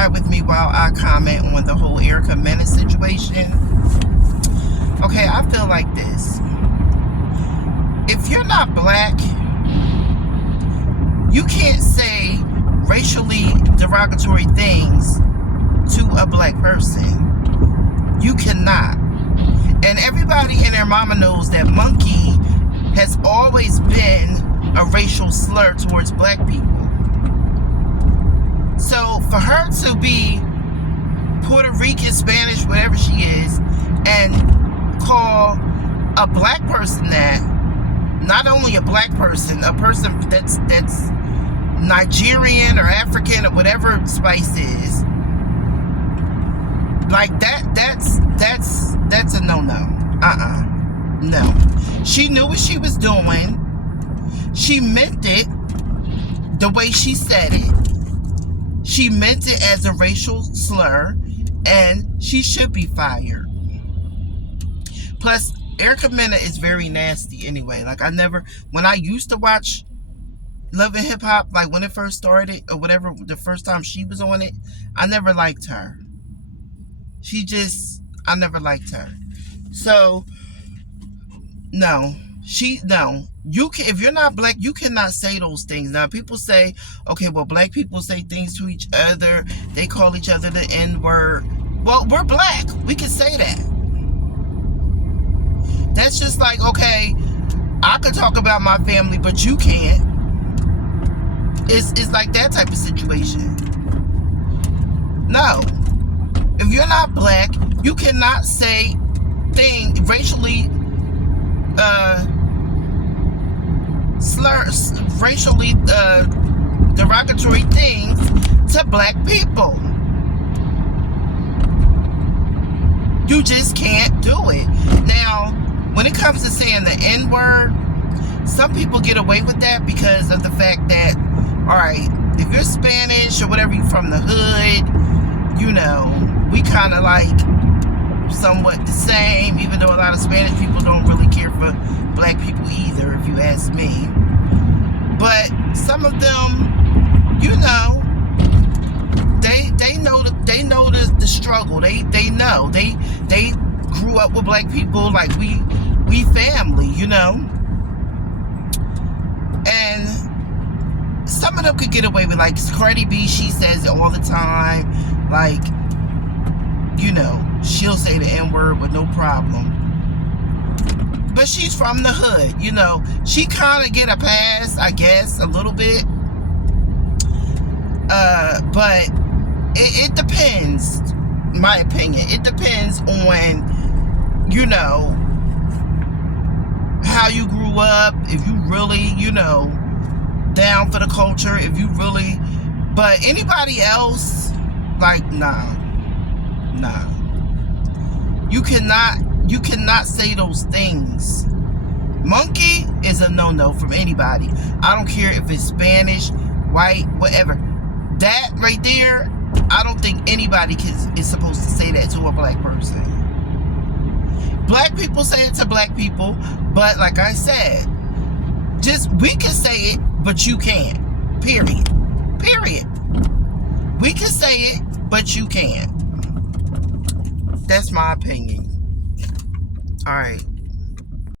ride with me while I comment on the whole MENA situation? Okay, I feel like this. If you're not black, you can't say racially derogatory things to a black person. You cannot. And everybody and their mama knows that monkey has always been a racial slur towards black people. So for her to be Puerto Rican, Spanish, whatever she is, and call a black person that, not only a black person, a person that's Nigerian or African or whatever spice is, like that's a no-no. No. She knew what she was doing. She meant it the way she said it. She meant it as a racial slur, and she should be fired. Plus, MENA is very nasty anyway. Like, when I used to watch Love and Hip Hop, like when it first started, or whatever, the first time she was on it, I never liked her. I never liked her. So, no. If you're not black, you cannot say those things. Now, people say, okay, well, black people say things to each other. They call each other the N-word. Well, we're black. We can say that. That's just like, okay, I could talk about my family, but you can't. It's like that type of situation. No. If you're not black, you cannot say racially derogatory things to black people. You just can't do it. Now, when it comes to saying the N-word, some people get away with that because of the fact that, alright, if you're Spanish or whatever, you're from the hood, you know, we kind of like somewhat the same, even though a lot of Spanish people don't really care for black people either, if you ask me. But some of them, you know, they know the struggle. They know. They grew up with black people, like we family, you know. And some of them could get away with, like Cardi B, she says it all the time. Like, you know, she'll say the N-word with no problem. But she's from the hood, you know. She kind of get a pass, I guess, a little bit. But it depends, my opinion. It depends on, you know, how you grew up, if you really, you know, down for the culture, if you really, but anybody else, like, nah. You cannot say those things. Monkey is a no-no from anybody. I don't care if it's Spanish, white, whatever. That right there, I don't think anybody is supposed to say that to a black person. Black people say it to black people, but like I said, we can say it, but you can't. Period. We can say it, but you can't. That's my opinion. Alright.